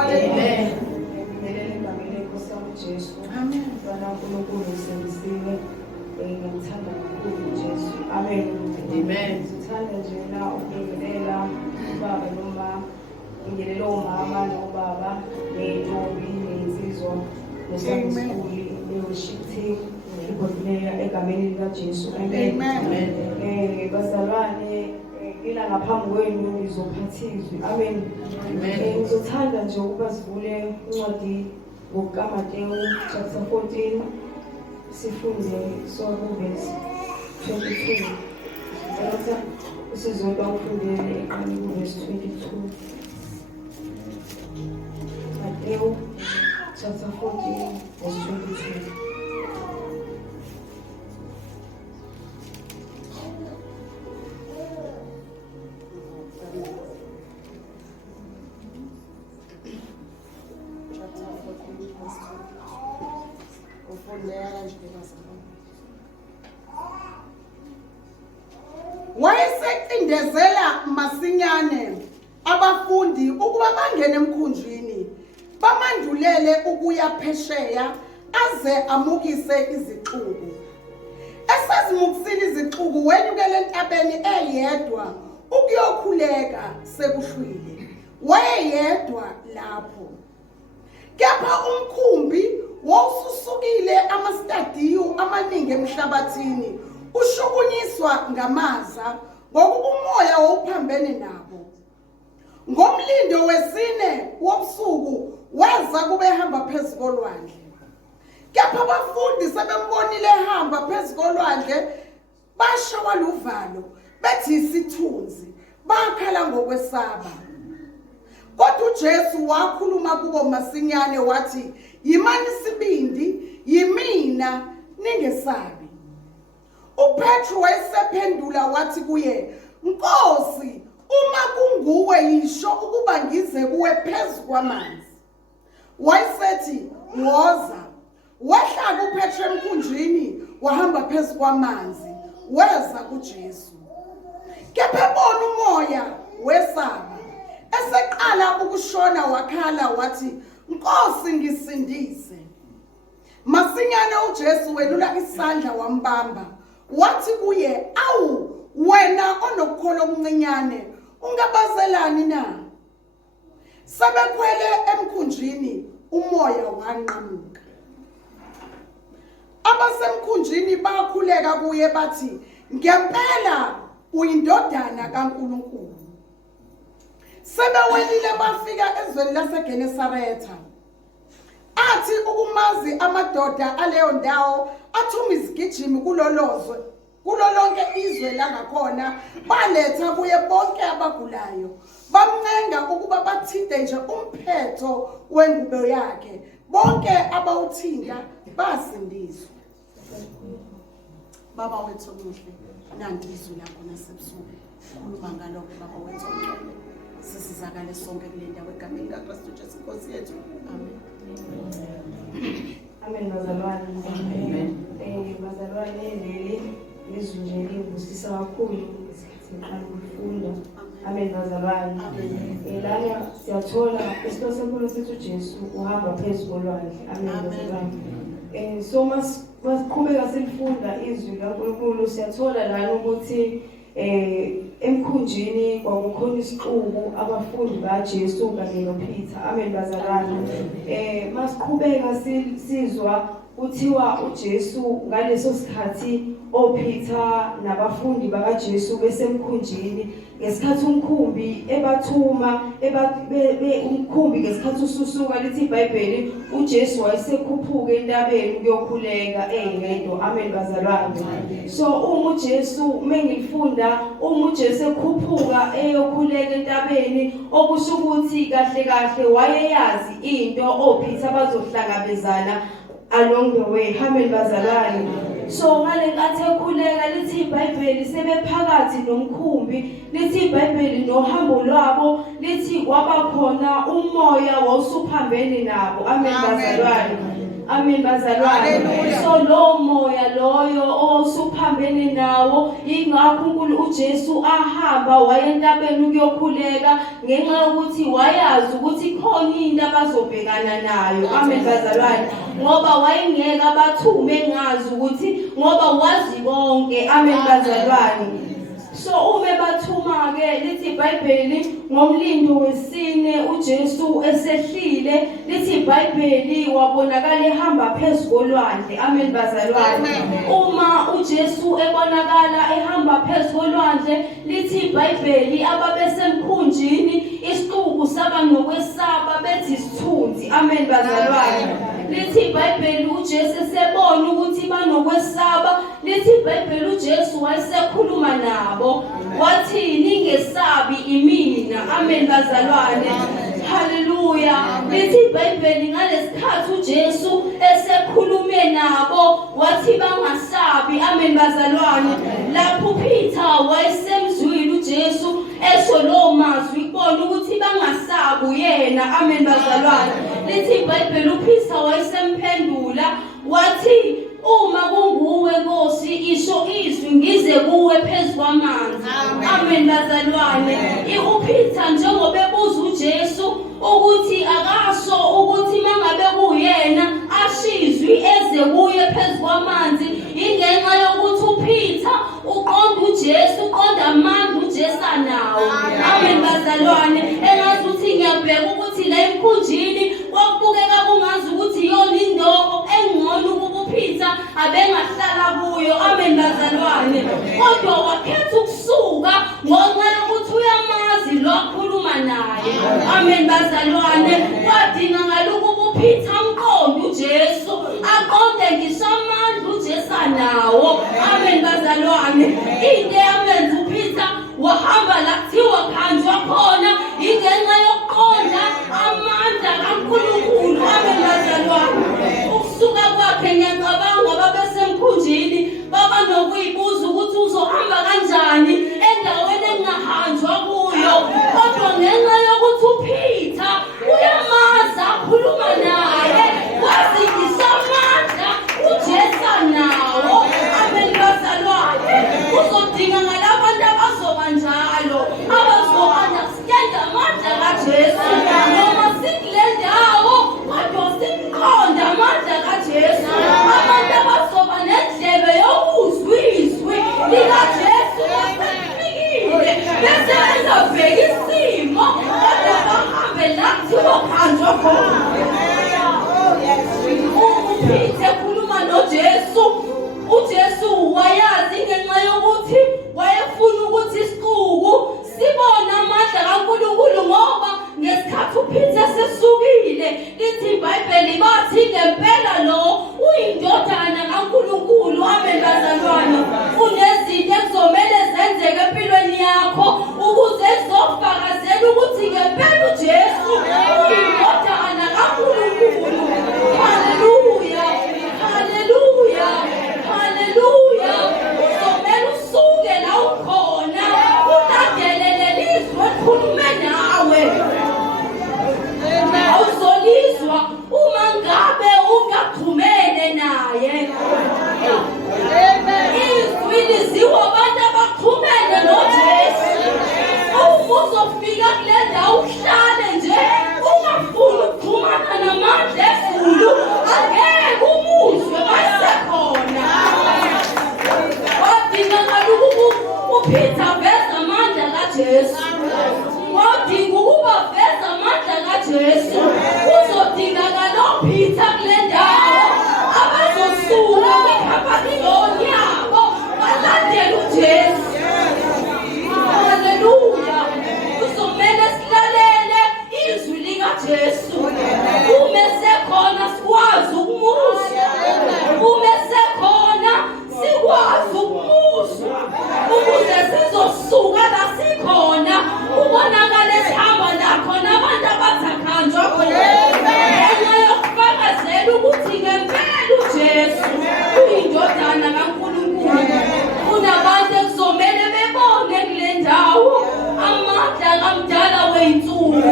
Amen. Ngelele egameni lenkosi yami uJesu. Amen. Bana uNkulunkulu usebenzile. Ngiyamthanda kakhulu uJesu. Amen. Amen. Ngithanda nje na ukubingelela ubaba noma ngibingelela omama nobaba nentombi nensizwa nesabuskuli leadership team ngibonile egameni likaJesu. Amen. Amen. Bazalwane ila ngaphambi kwenu ngizophathizwe. Amen. Ngizothanda nje ukuba sivule incwadi ngokukaMateyu chapter 14 sifunde sonke verse 22. Ngicela sizodwa ukufundele eqaleni verse 22. Mateyu chapter 14 verse 22. Wayeseqindezela masinyane abafundi ukuba bangene emkhunjini bamandulele ukuya phesheya aze amukise izixuku. Esazimukisile izixuku wenyukele entabeni eyedwa ukuyokhuleka sekuhlwile. Wayeyedwa lapho. Kepha umkhumbi wawususukile amastadiyu amaningi emhlabathini ushukunyiswa ngamaza ngokuba umoya wawuphambene nabo. Ngomlindo wesine wobusuku weza kube ehamba phezu kolwandle. Kepha abafundi sebembonile ehamba phezu kolwandle bashawa luvalo bethi isithunzi bakhala ngokwesaba. Kodwa uJesu wakhuluma kubo masinyane wathi, "Yimani isibindi, yimina, ningesabi." uPetru wayesephendula wathi kuye, "Nkosi, uma kunguwe yisho ukuba ngize kuwe phezu kwamanzi." Wayesethi, "Woza." Wehla uPetru emkhunjini wahamba phezu kwamanzi weza kuJesu. Kepha ebona umoya wesaba eseqala ukushona wakhala wathi, "Nkosi, ngisindise." Masinyane uJesu welula isandla wambamba wathi kuye, "Awu wena onokukholo okuncinyane, ungabazelani na?" Sebekhwele emkhunjini umoya wanqamuka. Abasemkhunjini bakhuleka kuye bathi, "Ngempela uyindodana kaNkulunkulu." Sebewelile bafika ezweni laseGenesaretha. Athi ukumazi amadoda aleyo ndawo athuma izigijimi kulolonke izwe langakhona baletha kuye bonke abagulayo. Bamncenga ukuba bathinte nje umphetho wengubo yakhe. Bonke abawuthinta basindiswa. Baba wethu omuhle, nanti izwi lakho nasebusuku. Khuluma ngalokho baba wethu omncane. Sisizakale sonke kule ndawo egameni likaKristu Jesu Nkosi yethu. Amen. Amen bazalwane. Amen. Bazalwane leli izwi nje livusisa kakhulu isikhathi ngiqala ukufunda. Amen bazalwane. Lana siyathola isipho senkolo sethu uJesu uhamba phezu kolwandle. Amen bazalwane. So masiqhubeka silifunda izwi kaNkulunkulu siyathola lana ukuthi emkhunjini kwakukhona isixuku abafundi baJesu kanye noPeter. Amen bazalwane. Masiqhubeka sizwa kuthiwa uJesu ngaleso sikhathi oPeter nabafundi bakaJesu besemkhunjini ngesikhathi umkhumbi ebathuma umkhumbi ngesikhathi ususuka lithi iBhayibheli uJesu wayesekhuphuka entabeni ukuyokhuleka eyedwa. Amen bazalwane. So uma uJesu mengifunda uJesu ekhuphuka eyokhuleka entabeni okusho ukuthi kahle kahle wayeyazi into oPeter bazohlangabezana along the way. Amen bazalwane. So ngale nkathi ekhuleka lithi iBhayibheli sebephakathi nomkhumbi lithi iBhayibheli nohambo lwabo lithi kwaba khona umoya wawusuphambene nabo. Amen bazalwane. Amen bazalwane. So lo moya loyo osuphambene nawo ingakho uNkulunkulu uJesu ahamba wayentabeni ukuyokhuleka ngenxa yokuthi wayazi ukuthi khona into abazobhekana nayo. Amen bazalwane. Ngoba wayengeke abathume ngazi ukuthi ngoba wazi konke. Amen bazalwane. So uma bathuma ke lithi iBhayibheli ngomlindo wesine uJesu esehlile lithi iBhayibheli wabonakala ehamba phezu kolwandle. Amen bazalwane. Uma uJesu ebonakala ehamba phezu kolwandle lithi iBhayibheli ababesemkhunjini isiqubu saba nokwesaba bethi isithunzi. Amen bazalwane. Lithi iBhayibheli uJesu esebona ukuthi banokwesaba lithi iBhayibheli uJesu wayesekhuluma nabo wathi ningesabi imina. Amen bazalwane. Hallelujah. Lithi iBhayibheli ngalesikhathi uJesu esekhulume nabo wathi bangasabi. Amen bazalwane. Lapho Peter wayesemzwile uJesu esho lo mazwi kubona ukuthi bangasabi yena. Amen bazalwane. Lithi iBhayibheli uPeter wayesemphendula wathi uma kunguwe Nkosi isho izwi ngize kuwe phezu kwamanzi. Amen bazalwane. uPeter njengoba ebuza uJesu ukuthi akasho ukuthi mangabe kuyena ashizwi eze kuye phezu kwamanzi ingenxa yokuthi uPeter uqonda uJesu uqonda amandla uJesu anawo. Amen bazalwane. Engazi ukuthi ngiyabheka ukuthi la emkhunjini kwakubukeka kungazi ukuthi yona indobo engcono uPeter abengahlala kuyo. Amen bazalwane. Kodwa wakhetha ukusuka ngenxa yokuthi uyamazi lo akhuluma naye. Amen bazalwane. Kwadinga ngalokho uPeter amqonde uJesu aqonde ngisho amandla uJesu anawo. Amen bazalwane. Into yamenza uPeter wahamba la kuthiwa khanjwa khona ingenxa yokuqonda amandla kaNkulunkulu. Amen bazalwane. Ukusuka kwakhe ngiyacabanga babesemkhunjini baba nokuyibuza ukuthi uzohamba kanjani endaweni engahanjwa kuyo. Kodwa ngenxa yokuthi uPeter uyamazi akhuluma naye wazi ngisamandla uJesu anawo. Amen bazalwane. Uzodinga ngalabantu abazoba njalo abazo-understand amandla kaJesu noma sikule ndawo kodwa simqonda amandla kaJesu. Abantu abazoba nendlebe yokuzwa izwi likaJesu basefikile bese bezabheka isimo kodwa bahambe la kuthiwa khanjwa khona. uPeter ekhuluma noJesu uJesu wayazi ngenxa yokuthi wayefuna ukuthi isiqubu sibone amandla kaNkulunkulu ngoba ngesikhathi uPeter sesukile lithi iBhayibheli bathi ngempela lo uyindodana kaNkulunkulu. Amen bazalwane. Kunezinto ekuzomele zenzeke empilweni yakho ukuze zizofakazela ukuthi ngempela uJesu uyindodana kaNkulunkulu. Hallelujah. Hallelujah. Hallelujah. Uzomele usuke la ukhona ulandelele lizwi elikhulume nawe. Awuzolizwa uma ngabe ungaxhumene naye. Izwi liziwa abantu abaxhumene noJesu. Uma uzofika kule ndawo uhlale nje ungafuni ukuxhumana namandla ezulu angeke umuzwe masekhona. Wadinga ngalokhu uPeter veza amandla kaJesu. Wadinga ukuba veza amandla kaJesu. Uzodingakala uPeter kule ndawo abazosuka kwikhaphaziloni yabo balandele uJesu. Hallelujah. Uzomele silalele izwi likaJesu. Uma sekhona sikwazi ukumuzwa. Uma sekhona sikwazi ukumuzwa. Ukuze sizosuka la sikhona ubonakale sihamba nakhona abantu abathakhanjwa khona. Ngenxa yokufakazela ukuthi ngempela uJesu uyindodana kaNkulunkulu. Kunabantu ekuzomele bebone kule ndawo amandla kamdala weyinsuku.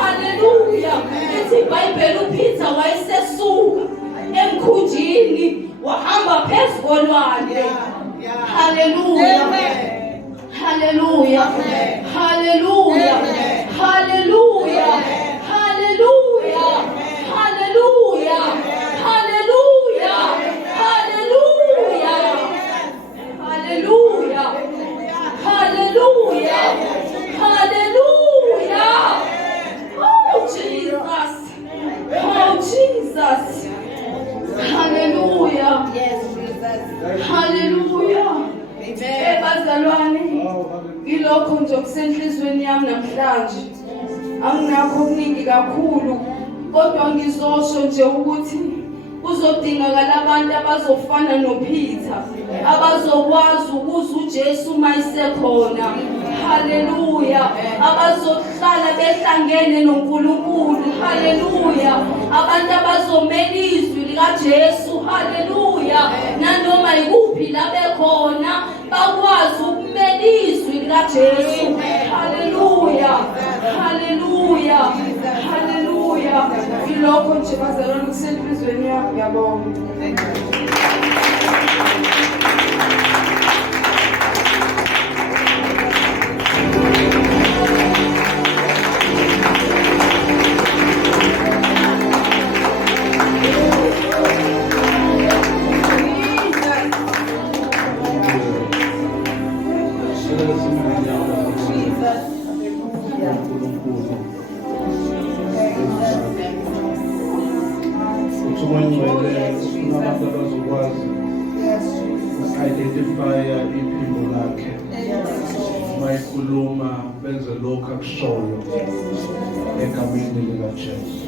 Hallelujah. Lithi iBhayibheli uPeter wayesesuka emkhunjini wahamba phezu kolwandle. Hallelujah. Hallelujah. Hallelujah. Hallelujah. Hallelujah. Hallelujah. Hallelujah. Hallelujah. Hallelujah. Hallelujah. Hallelujah. Oh Jesus. Oh Jesus. Hallelujah. Hallelujah. Bazalwane, ilokho nje okusenhlizweni yami namhlanje. Anginakho okuningi kakhulu, kodwa ngizosho nje ukuthi kuzodingakala abantu abazofana noPeter, abazokwazi ukuza uJesu mayisekhona. Hallelujah. Abazohlala behlangene noNkulunkulu. Hallelujah. Abantu abazomela izwi likaJesu. Hallelujah. Nanoma ikuphi la bekhona bakwazi ukumela izwi likaJesu. Hallelujah. Hallelujah. Hallelujah. Ilokho nje bazalwane kusenhlizweni yami. Ngiyabonga. Identify iphimbo lakhe mayikhuluma benze lokho akushoyo egameni likaJesu.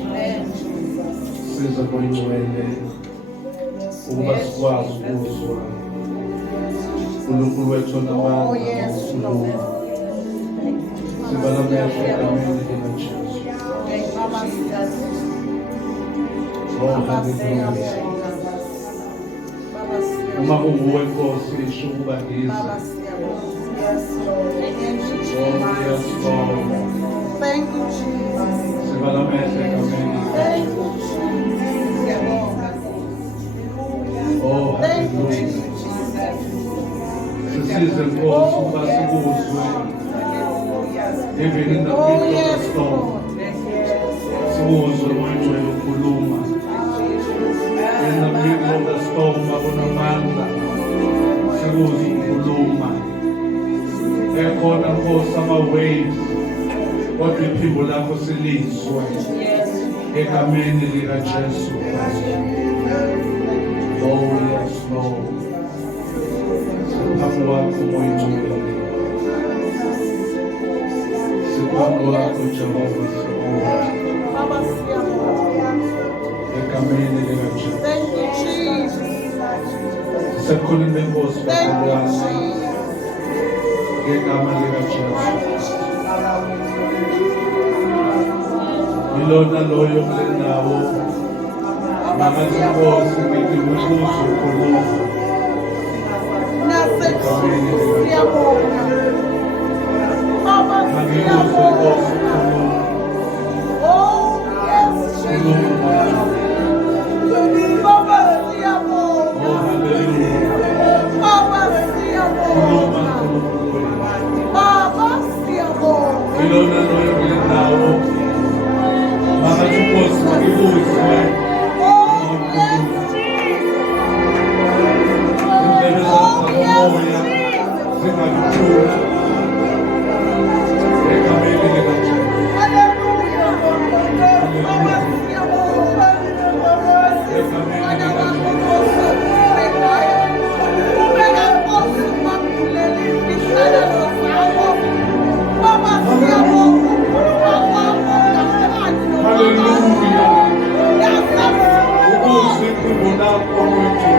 Siza kuyingcwele ukuba sikwazi ukuzwa uNkulunkulu wethu namandla ukukhuluma. Sivala amehlo egameni likaJesu. Oh, hallelujah. Uma unguwe Nkosi isho ukuba ngize. Oh, yes, Lord. Thank you, Jesus. Sivala amehlo egameni. Thank you, Jesus. Oh, Thank you, hallelujah. Jesus. Sisize Nkosi ukuba sikuzwe. Even in the Oh, middle of the yes, storm. Lord. Sikuzwe manje ukhuluma. In the middle of the storm, abonamandla. Sikuzwe ukhuluma. Ekhona Nkosi ama-waves. Kodwa iphimbo lakho silizwe. Egameni likaJesu. Oh, yes, Lord. Siphambi kwakho Moya Ngcwele. Siphambi kwakho Jehova Sibonga. Baba siyabonga. Egameni likaJesu. Thank you, Jesus. Sikhuluma Nkosi Thank you, bakholwane. Jesus. Ngegama likaJesu. Ilona loyo kule ndawo. Makathi Nkosi ngithi ukuze ukhuluma. Nasekhulu siyabonga. Baba Angikuzwe Nkosi siyabonga. ukhuluma. Oh, yes, Jesus. Baba siyabonga. Oh, hallelujah. Baba Khuluma siyabonga. Nkulunkulu wethu. Baba siyabonga. Ilona loyo kule ndawo. Makathi Nkosi ngikuzwe. Oh, yes, Jesus. Indlebe Oh, zakho yes, moya Jesus. zingakuthula. Egameni likaJesu. Hallelujah. Baba siyabonga. Mwana wako Nkosi usekhaya. Ubeka Nkosi umakhulele izihlalo zakho. Baba siyabonga ukukhuluma kwakho ngaphandle nobaba. Hallelujah. Yasabuza. Ukuze iphimbo lakho wethu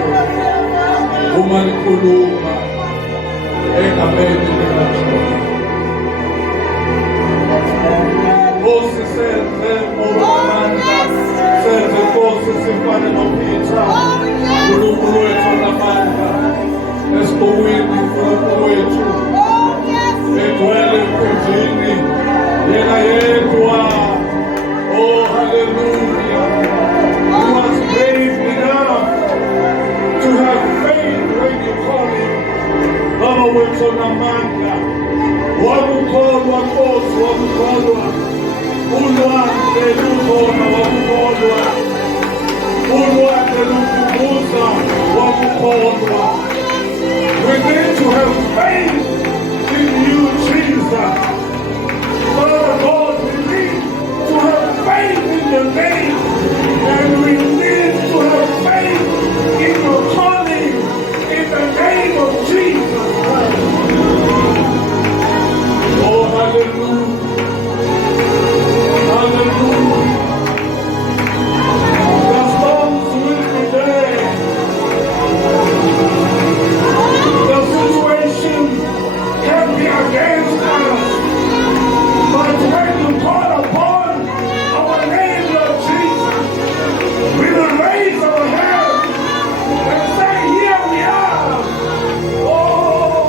uma likhuluma egameni likaJesu. Nkosi senze ngokwamandla, senze Nkosi sifane noPeter. Unkulunkulu wethu onamandla, esiqowini uNkulunkulu wethu egcwele emkhunjini yena yedwa. Oh, hallelujah. He was brave enough khona wakukholwa. Ulwandle lukubuza wakukholwa. We need to have faith in you, Jesus. Father God, we need to have faith in your name. And we need to have faith in your calling in the name of Jesus Christ. Oh, hallelujah. Hallelujah. The storms will be there. The situation can be against us. But when you call upon our name, Lord Jesus, we will raise our hands and say, here we are. Oh,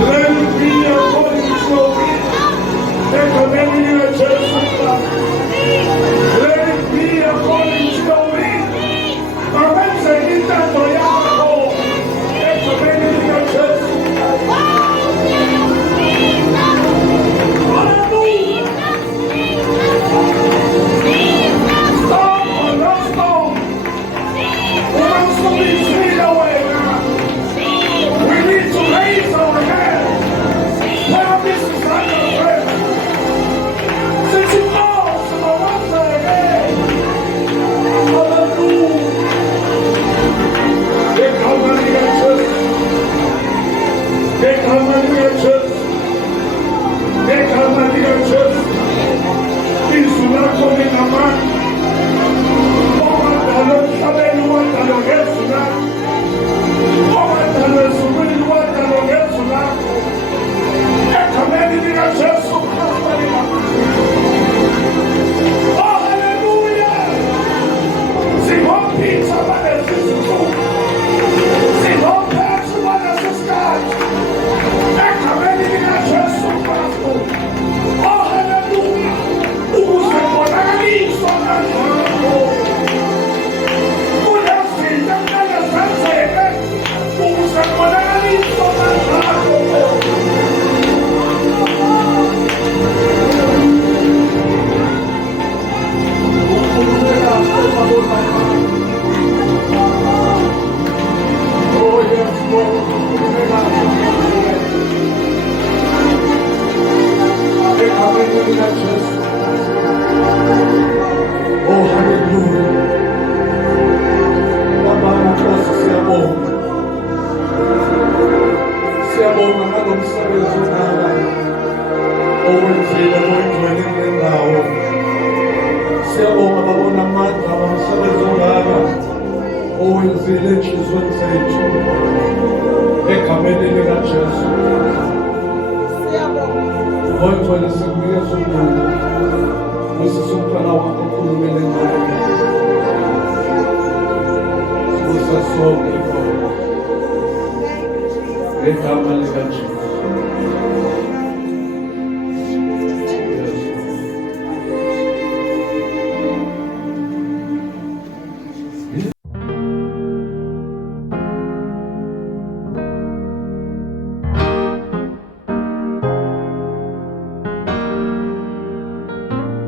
let it be according to your will. Let the name of Jesus Christ. Let it be according to your will. But when they eat that for you, let the name of Jesus Christ. Hallelujah. Storm or no storm, we must be freed away now. We need to raise our hands. This is like a prayer. Since you know, so I want to say, hallelujah. They come and get church. They come and get church. They come and get church. This is not coming a man. Oh, I don't have anyone that will get to that. Oh, I don't have anyone that will get to that. Oh, hallelujah! See one pizza, one is this food. See one person, one is this God. Oh, hallelujah! Who's the one that needs on that? Who else is that? Who's the one that needs on that? Oh, yes, Lord. Oh, hallelujah. Baba Nkosi siyabonga. Siyabonga ngalo msebenzi ongaka owenzile kuyingcwele nendawo. Siyabonga babona amandla womsebenzi ongaka owenzile enhliziyweni zethu. Egameni likaJesu. Ngongcwele sikunikeza umbongo. Usise umfana wakho okhulumele ngayo. Sibusa sonke igama likaJesu.